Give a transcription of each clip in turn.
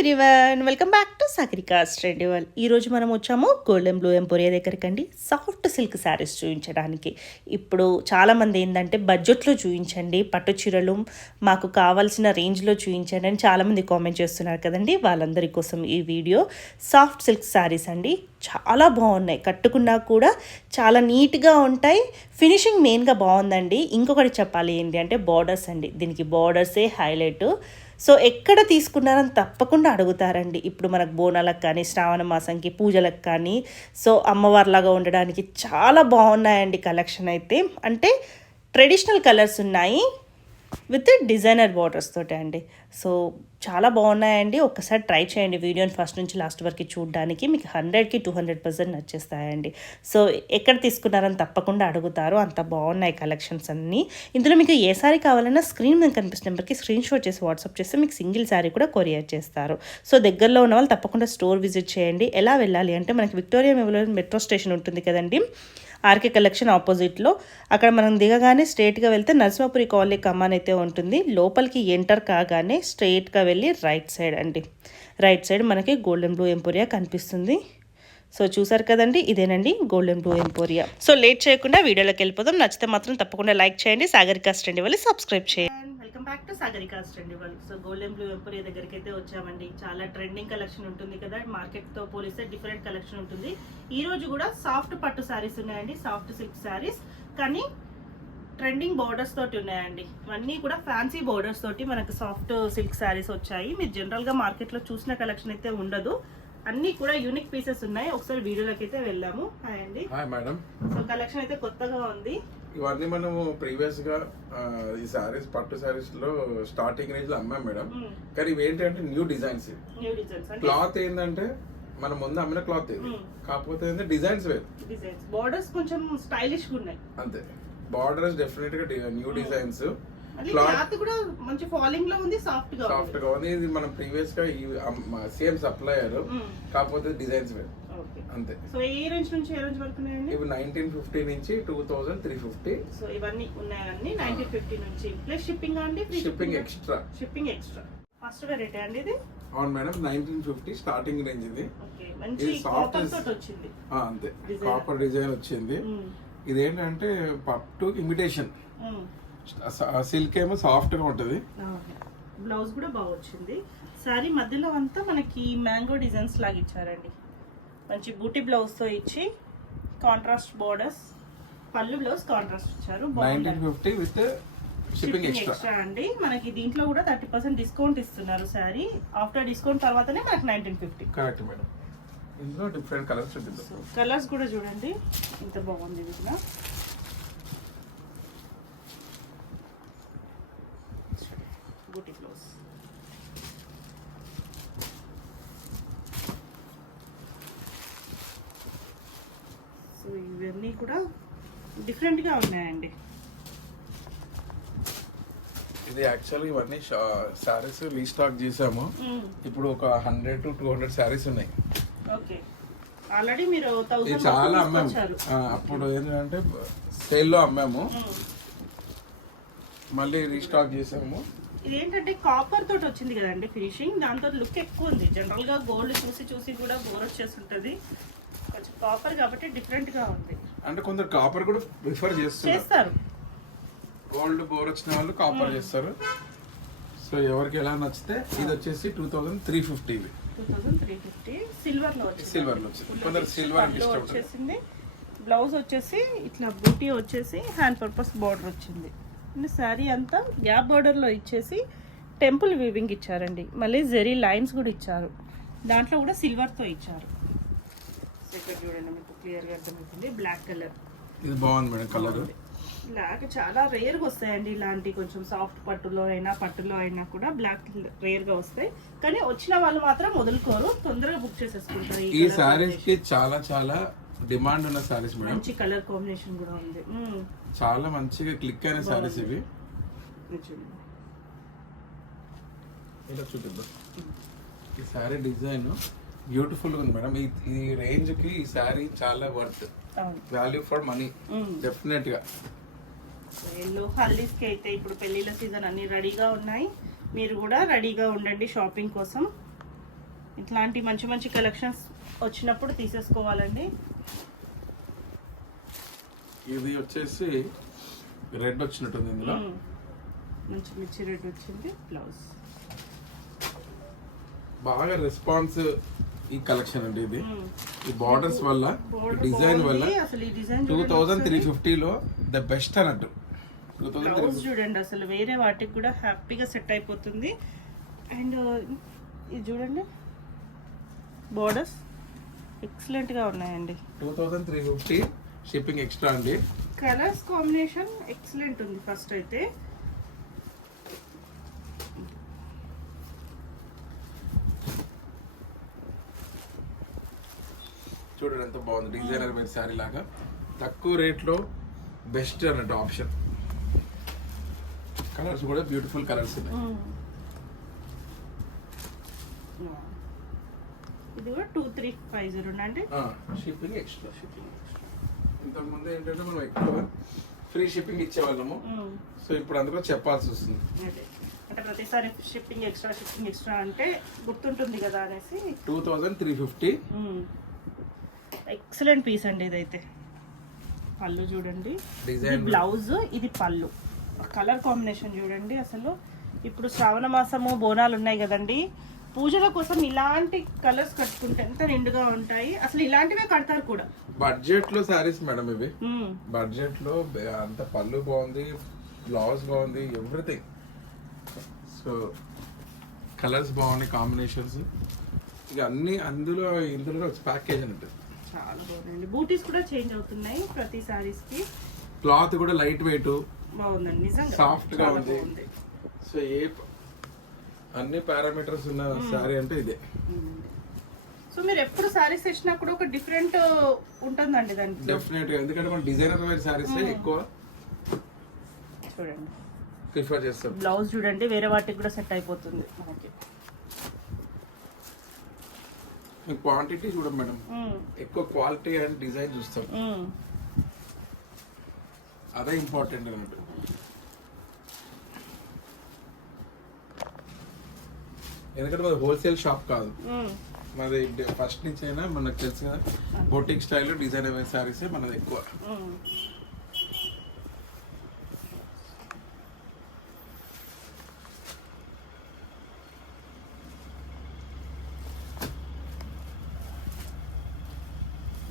Everyone, welcome back to Sagarika's trendy world. ఈరోజు మనం వచ్చాము గోల్డెన్ బ్లూ ఎంపోరియా దగ్గరకండి సాఫ్ట్ సిల్క్ శారీస్ చూపించడానికి. ఇప్పుడు చాలామంది ఏంటంటే బడ్జెట్లో చూపించండి, పట్టు చీరలు మాకు కావాల్సిన రేంజ్లో చూపించండి అని చాలామంది కామెంట్ చేస్తున్నారు కదండి. వాళ్ళందరి కోసం ఈ వీడియో. సాఫ్ట్ సిల్క్ శారీస్ అండి, చాలా బాగున్నాయి, కట్టుకున్నా కూడా చాలా నీట్గా ఉంటాయి. ఫినిషింగ్ మెయిన్గా బాగుందండి. ఇంకొకటి చెప్పాలి ఏంటి అంటే బార్డర్స్ అండి, దీనికి బార్డర్సే హైలైట్. సో ఎక్కడ తీసుకున్నారని తప్పకుండా అడుగుతారండి. ఇప్పుడు మనకు బోనాలకు కానీ, శ్రావణ మాసంకి పూజలకు కానీ, సో అమ్మవారిలాగా ఉండడానికి చాలా బాగున్నాయండి కలెక్షన్ అయితే. అంటే ట్రెడిషనల్ కలర్స్ ఉన్నాయి విత్ డిజైనర్ బార్డర్స్ తోటి అండి. సో చాలా బాగున్నాయండి. ఒక్కసారి ట్రై చేయండి వీడియోని ఫస్ట్ నుంచి లాస్ట్ వరకు చూడడానికి. మీకు 100కి 200% నచ్చేస్తాయండి. సో ఎక్కడ తీసుకున్నారని తప్పకుండా అడుగుతారు, అంత బాగున్నాయి కలెక్షన్స్ అన్నీ. ఇందులో మీకు ఏ సారీ కావాలన్నా స్క్రీన్ మీద కనిపిస్తున్న నెంబర్కి స్క్రీన్ షాట్ చేసి వాట్సాప్ చేస్తే మీకు సింగిల్ శారీ కూడా కొరియర్ చేస్తారు. సో దగ్గరలో ఉన్న వాళ్ళు తప్పకుండా స్టోర్ విజిట్ చేయండి. ఎలా వెళ్ళాలి అంటే మనకి విక్టోరియా మెమోరియల్ మెట్రో స్టేషన్ ఉంటుంది కదండి, ఆర్కే కలెక్షన్ ఆపోజిట్లో. అక్కడ మనం దిగగానే స్ట్రైట్గా వెళ్తే నరసింహపురి కాలనీ కమాన్ అయితే ఉంటుంది. లోపలికి ఎంటర్ కాగానే స్ట్రైట్గా వెళ్ళి రైట్ సైడ్ అండి, రైట్ సైడ్ మనకి గోల్డెన్ బ్లూ ఎంపోరియా కనిపిస్తుంది. సో చూసారు కదండి, ఇదేనండి golden blue emporia. So late చేయకుండా వీడియోలోకి వెళ్ళిపోదాం. నచ్చితే మాత్రం తప్పకుండా లైక్ చేయండి, సాగరికాస్ ట్రెండీ వరల్డ్ సబ్స్క్రైబ్ చేయండి. Welcome back to Sagarika's trendy world. So golden blue emporia దగ్గరికి అయితే వచ్చామండి. చాలా ట్రెండింగ్ కలెక్షన్ ఉంటుంది కదా, మార్కెట్తో పోలిస్తే డిఫరెంట్ కలెక్షన్ ఉంటుంది. ఈ రోజు కూడా సాఫ్ట్ పట్టు శారీస్ ఉన్నాయండి, సాఫ్ట్ సిల్క్ శారీస్, కానీ ట్రెండింగ్ బోర్డర్స్ తోటి ఉన్నాయండి. ఇవన్నీ కూడా ఫ్యాన్సీ బోర్డర్స్ తోటి మనకు సాఫ్ట్ సిల్క్ శారీస్ వచ్చాయి. మీరు జనరల్గా మార్కెట్లో చూసిన కలెక్షన్ అయితే ఉండదు, అన్ని కూడా యూనిక్ పీసెస్ ఉన్నాయి. ఒకసారి వీడియోలోకి అయితే వెళ్ళాము. హాయ్ అండి. Hi madam. సో కలెక్షన్ అయితే కొత్తగా ఉంది. ఇవన్నీ మనము ప్రీవియస్ గా ఈ సారీస్ పట్టు సారీస్ లో స్టార్టింగ్ రేంజ్ లో అమ్మాం మేడం. కానీ ఇవి ఏంటంటే న్యూ డిజైన్స్. క్లాత్ ఏంటంటే మన ముందు అమ్మిన క్లాత్ ఇది, కాకపోతే డిజైన్స్ వేరు. డిజైన్స్ బోర్డర్స్ కొంచెం స్టైలిష్ గా ఉన్నాయి అంతే. బార్డర్స్ డెఫినెట్ గా న్యూ డిజైన్స్. క్లాత్ కూడా మంచి ఫాలింగ్ లో ఉంది, సాఫ్ట్ గా ఉంది. ఇది మనం ప్రీవియస్ గా సేమ్ సప్లయర్, కాకపోతే డిజైన్స్ వేరు అంతే. సో ఏ రేంజ్ నుంచి ఏ రేంజ్ వరకు ఉన్నాయండి? ఇవి 1950 నుంచి 2350. సో ఇవన్నీ ఉన్నాయండి 1950 నుంచి. ప్లస్ షిప్పింగ్ అండి? Shipping extra. Shipping extra. First variety అండి ఇది. అవును మేడం, 1950 స్టార్టింగ్ రేంజ్ ఇది. ఓకే, మంచి కాపర్ తోటి వచ్చింది. అంతే, కాపర్ డిజైన్ వచ్చింది. ఇదేంటంటే పట్టు ఇమిటేషన్, సిల్క్ ఏమో సాఫ్ట్ గా ఉంటది. బ్లౌజ్ కూడా బాగా వచ్చింది. సారీ మధ్యలో అంతా మనకి మ్యాంగో డిజైన్స్ లాగా ఇచ్చారండి. మంచి బూటీ బ్లౌజ్ తో ఇచ్చి కాంట్రాస్ట్ బోర్డర్స్, పళ్ళు బ్లౌజ్ కాంట్రాస్ట్ ఇచ్చారు. 1950 విత్ షిప్పింగ్ ఎక్స్ట్రా అండి. మనకి దీంట్లో కూడా 30% డిస్కౌంట్ ఇస్తున్నారు. సారీ ఆఫ్టర్ డిస్కౌంట్ తర్వాతనే మనకి 1950. Correct madam. ఇందులో డిఫరెంట్ కలర్స్ చూపిద్దాం. కలర్స్ కూడా చూడండి ఎంత బాగుంది. ఇది కూడా బూటీ బ్లౌజ్. సో ఇవన్నీ కూడా డిఫరెంట్ గా ఉన్నాయండి. ఇది యాక్చువల్ ఇవన్నీ సారీస్ రీస్టాక్ చేసాము. ఇప్పుడు ఒక 100 to 200 సారీస్ ఉన్నాయి. ఓకే, ఆల్రెడీ మీరు చాలా అమ్మాము. అప్పుడు ఏంటంటే సేల్ లో అమ్మాము, మళ్ళీ రీస్టాక్ చేసాము. ఇదేంటంటే కాపర్ తోటి వచ్చింది కదండి ఫినిషింగ్, దాంతో లుక్ ఎక్కువ ఉంది. జనరల్ గా గోల్డ్ చూసి చూసి కూడా బోర్ వచ్చేస్తుంటది, కొంచెం కాపర్ కాబట్టి డిఫరెంట్ గా ఉంది. అంటే కొందరు కాపర్ కూడా ప్రిఫర్ చేస్తారు. గోల్డ్ బోర్ వచ్చిన వాళ్ళు కాపర్ చేస్తారు. సో ఎవరికి ఎలా నచ్చితే. ఇది వచ్చేసి 2350. 2350 సిల్వర్ లో వచ్చింది. సిల్వర్ లో వచ్చింది. కొందరు సిల్వర్ అంటే ఇష్టం వచ్చేసింది. బ్లౌజ్ వచ్చేసి ఇట్లా బూటీ వచ్చేసి హ్యాండ్ పర్పస్ బార్డర్ వచ్చింది. శారీ అంతా గ్యాప్ బార్డర్ లో ఇచ్చేసి టెంపుల్ వీవింగ్ ఇచ్చారండి. మళ్ళీ జెరీ లైన్స్ కూడా ఇచ్చారు, దాంట్లో కూడా సిల్వర్ తో ఇచ్చారు. ఇక్కడ చూడండి మీకు క్లియర్ గా అర్థమవుతుంది. బ్లాక్ కలర్, ఇది బాగుంది మేడం. కలర్ బ్లాక్ చాలా రేర్ గా వస్తాయండి. ఇలాంటి కొంచెం సాఫ్ట్ పట్టులో అయినా పట్టులో అయినా కూడా బ్లాక్ రేర్ గా వస్తాయి, కానీ వచ్చిన వాళ్ళు మాత్రం వదులుకోరు, తొందరగా బుక్ చేసేసుకుంటారు. ఈ సారీస్ కి చాలా చాలా డిమాండ్ ఉన్న సారీస్ మేడం. మంచి కలర్ కాంబినేషన్ కూడా ఉంది. చాలా మంచిగా క్లిక్ అయిన సారీస్ ఇవి. ఇలా చూపిద్దాం. ఈ సారీ డిజైన్ బ్యూటిఫుల్ గా ఉంది మేడం. ఈ రేంజ్ కి ఈ సారీ చాలా worth, value for money definite గా. ఎల్లో హల్దీస్కి అయితే ఇప్పుడు పెళ్లిళ్ళ సీజన్ అన్ని రెడీగా ఉన్నాయి. మీరు కూడా రెడీగా ఉండండి షాపింగ్ కోసం. ఇట్లాంటి మంచి మంచి కలెక్షన్స్ వచ్చినప్పుడు తీసేసుకోవాలండి. ఇది వచ్చేసి రెడ్ వచ్చినట్టుంది ఇందులో. మంచి మిర్చి రెడ్ వచ్చింది. బ్లౌజ్ బాగా రెస్పాన్స్ ఈ కలెక్షన్ అండి. ఇది ఈ బార్డర్స్ వల్ల డిజైన్ వల్ల అసలు ఈ డిజైన్ 2350 లో ద బెస్ట్ అన్నట్టు. బ్లౌజ్ చూడండి అసలు వేరే వాటికి కూడా హ్యాపీగా సెట్ అయిపోతుంది. అండ్ ఇది చూడండి బోర్డర్స్ ఎక్సలెంట్ గా ఉన్నాయండి. 2350 షిప్పింగ్ ఎక్స్ట్రా అండి. కలర్స్ కాంబినేషన్ ఎక్సలెంట్ ఉంది. ఫస్ట్ అయితే చూడండి ఎంత బాగుంది. డిజైనర్ వేర్ శారీ లాగా తక్కువ రేట్లో బెస్ట్ అన్నట్టు ఆప్షన్. కలర్స్ కూడా బ్యూటిఫుల్ కలర్స్ ఉన్నాయి. ఇది కూడా 2350 అంటే షిప్పింగ్ ఎక్స్ట్రా. ఇంతకుముందు ఏంటంటే మనం ఎక్కువ ఫ్రీ షిప్పింగ్ ఇచ్చేవాళ్ళము. సో ఇప్పుడు అందులో చెప్పాల్సి వస్తుంది. అంటే ప్రతిసారి షిప్పింగ్ ఎక్స్ట్రా అంటే గుర్తుంటుంది కదా అనేసి 2350. ఎక్సలెంట్ పీస్ అండి ఇదైతే. పళ్ళు చూడండి, డిజైన్ బ్లౌజ్, ఇది పళ్ళు. కలర్ కాంబినేషన్ చూడండి అసలు. ఇప్పుడు శ్రావణ మాసము బోనాలు ఉన్నాయి కదండి, పూజల కోసం ఇలాంటి కలర్స్ కట్టుకుంటే ఎంత నిండుగా ఉంటాయి. అసలు ఇలాంటివే కడతారు కూడా. బడ్జెట్ లో సారీస్ మేడం ఇవి. బడ్జెట్ లో అంత పళ్ళు బాగుంది, బ్లౌజ్ బాగుంది, ఎవ్రీథింగ్. సో కలర్స్ బాగున్నాయి, కాంబినేషన్స్. ఇక అన్ని ఇందులో ప్యాకేజ్ అని ఉంటుంది. చాలా బాగుందండి. బూటీస్ కూడా చేంజ్ అవుతున్నాయి ప్రతి సారీస్ కి. క్లాత్ కూడా లైట్ వెయిట్ బాగుందండి, నిజంగా సాఫ్ట్ గా ఉంది. సో అన్ని పారామీటర్స్ ఉన్న సారీ అంటే ఇదే. సో మీరు ఎప్పుడు సారీస్ తెచ్చినా కూడా ఒక డిఫరెంట్ ఉంటుందండి దానికి. డెఫినెట్ గా, ఎందుకంటే మనం డిజైనర్ వేర్ సారీస్ ఎక్కువ చూడండి ప్రిఫర్ చేస్తాం. బ్లౌజ్ చూడండి వేరే వాటికి కూడా సెట్ అయిపోతుంది మనకి. క్వాంటిటీ చూడం మేడం, ఎక్కువ క్వాలిటీ అండ్ డిజైన్ చూస్తాం. అదే ఇంపార్టెంట్ అన్నట్టు. ఎందుకంటే మాది హోల్సేల్ షాప్ కాదు, మాది ఫస్ట్ నుంచి అయినా మనకు తెలుసు కదా, బొటిక్ స్టైల్లో డిజైనర్ వేర్ సారీసే మనది ఎక్కువ.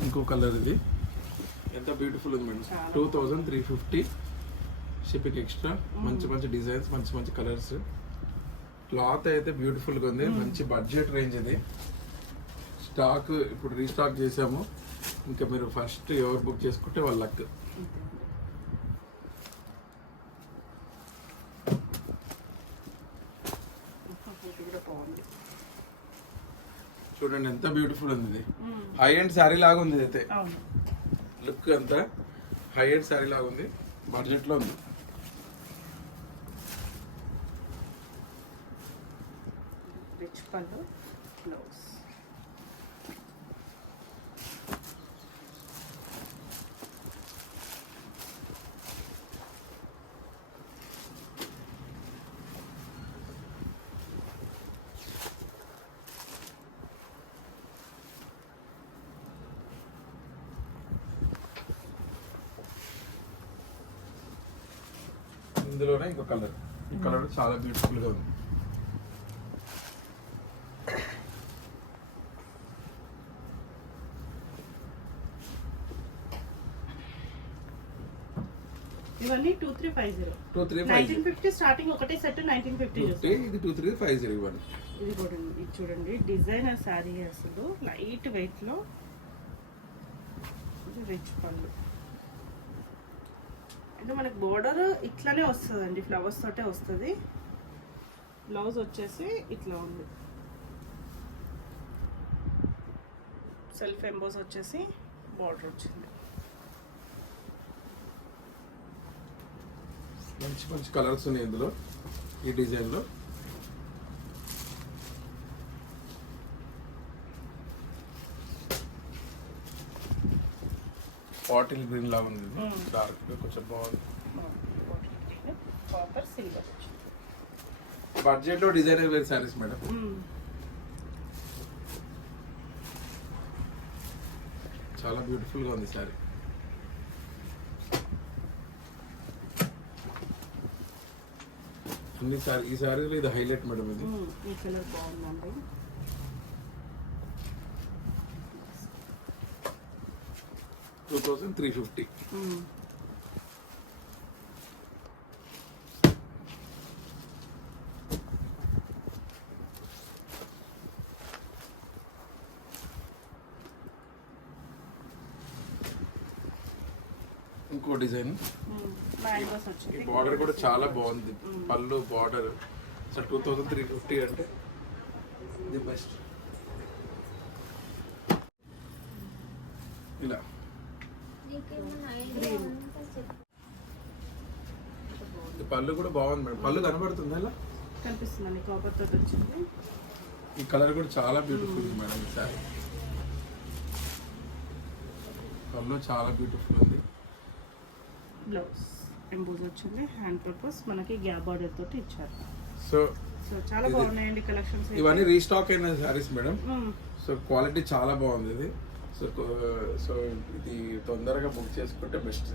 ఇంకో కలర్ ఇది ఎంత బ్యూటిఫుల్ ఉంది మేడం. 2350 shipping extra. మంచి మంచి డిజైన్స్, మంచి మంచి కలర్స్. క్లాత్ అయితే బ్యూటిఫుల్గా ఉంది. మంచి బడ్జెట్ రేంజ్ ఇది. స్టాక్ ఇప్పుడు రీస్టాక్ చేసాము. ఇంకా మీరు ఫస్ట్ ఎవరు బుక్ చేసుకుంటే వాళ్ళ లక్. చూడండి ఎంత బ్యూటిఫుల్ ఉంది ఇది. హై ఎండ్ శారీ లాగా ఉంది అయితే. లుక్ అంతా హై ఎండ్ శారీ లాగా ఉంది, బడ్జెట్ లో ఉంది. రిచ్ పళ్ళు, బ్లౌజ్. ఇందులోనే ఇంకో కలర్. ఈ కలర్ చాలా బ్యూటిఫుల్ గా ఉంది. ఇవన్నీ 2350. 1950 స్టార్టింగ్ ఒకటే సెట్ 1950. ఇది 2350 ఇవ్వండి. ఇది కూడా ఇది చూడండి డిజైనర్ శారీ అసలు లైట్ వెయిట్ లో. రిచ్ పళ్ళు అంటే మనకి బోర్డర్ ఇట్లానే వస్తుందండి, ఫ్లవర్స్ తోటే వస్తుంది. బ్లౌజ్ వచ్చేసి ఇట్లా ఉంది. సెల్ఫ్ ఎంబోస్ వచ్చేసి బోర్డర్ వచ్చింది. మంచి మంచి కలర్స్ ఉన్నాయి ఇందులో ఈ డిజైన్ లో. బాటిల్ గ్రీన్ లాగా ఉంది, డార్క్ గా కొంచెం బాగుంది. కాపర్ సిల్వర్ బడ్జెట్ లో డిజైనర్ వేర్ సారీస్ మేడం. చాలా బ్యూటిఫుల్ గా ఉంది సారీ. అన్ని సారీ ఈ సారీలో ఇది హైలైట్ మేడం. ఇది ఈ కలర్ బాగుందండి. 2350. ఇంకో డిజైన్. మ్యాంగోస్ ఈ వచ్చింది. బార్డర్ కూడా చాలా బాగుంది. పళ్ళు బార్డర్ సో 2350 అంటే ది బెస్ట్. ఇలా ఈ పళ్ళు కూడా బాగుంది మేడం. పళ్ళు కనబడుతుంది ఇలా కనిపిస్తుందండి. కాపర్ తోటి వచ్చింది. ఈ కలర్ కూడా చాలా బ్యూటిఫుల్ ఉంది మేడం. ఈ సారీ పళ్ళు చాలా బ్యూటిఫుల్ ఉంది. బ్లౌజ్ ఎంబోజ్ వచ్చింది. హ్యాండ్ పర్పస్ మనకి గ్యాప్ బార్డర్ తోటి ఇచ్చారు. సో సో చాలా బాగున్నాయండి కలెక్షన్స్. ఇవన్నీ రీస్టాక్ అయిన సారీస్ మేడం. సో క్వాలిటీ చాలా బాగుంది ఇది. సో ఇది తొందరగా బుక్ చేసుకుంటే బెస్ట్.